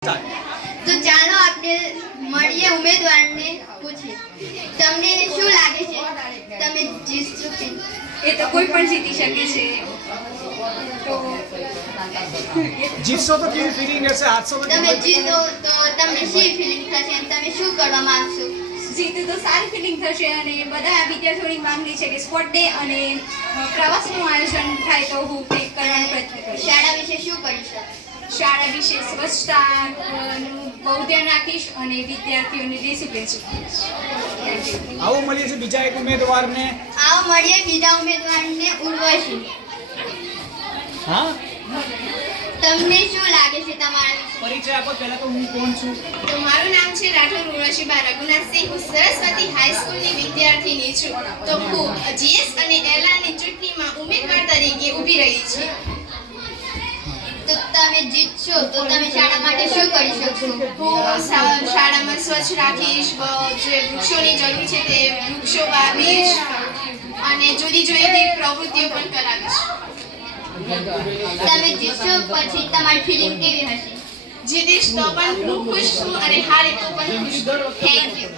તો ચાલો આપણે મળીએ ઉમેદવારને પૂછીએ તમને શું લાગે છે તમે જીતશો કે એ તો કોઈ પણ જીતી શકે છે તો જીતશો તો કેવી ફીલિંગ હશે હારશો તો તમે જીતો તો તમને શી ફીલિંગ થશે અને તમે શું કરવા માંગશો જીતે તો સારી ફિલિંગ થશે અને બધા વિદ્યાર્થીઓની માંગણી છે કે સ્પોર્ટ ડે અને પ્રવાસનું આયોજન થાય તો હું તે કરવાનો પ્રયત્ન કરીશ શાળા વિશે શું કરીશ શાળા વિશે સ્વચ્છતાનું બહુ ધ્યાન રાખીશ અને વિદ્યાર્થીઓને ડિસિપ્લિન શીખવીશ થેન્ક યુ આવો મળીએ છે બીજા એક ઉમેદવારને આવો મળીએ બીજા ઉમેદવારને ઉર્વશી હા તમને શું લાગે છે તમારા વિશે પરિચય આપો પહેલા તો હું કોણ છું તો મારું નામ છે રાઠોડ ઉર્વશીબા રઘુનાથસિંહ હું સરસ્વતી હાઈસ્કૂલની વિદ્યાર્થીની છું તો હું જીએસ અને એલઆરની ચૂંટણીમાં ઉમેદવાર તરીકે ઊભી રહી છું તો તમે જીતશો તો તમે શાળા માટે શું કરી શકશો હું શાળામાં સ્વચ્છ રાખીશ જે વૃક્ષોની જરૂર છે તે વૃક્ષો વાવીશ અને જુદી જુદી પ્રવૃત્તિઓ પણ કરાવીશ તમે જીતશો પછી તમારી ફીલિંગ કેવી હશે જીતીશ તો પણ હું ખુશ છું અને હારે તો પણ ખુશ છું થેન્ક યુ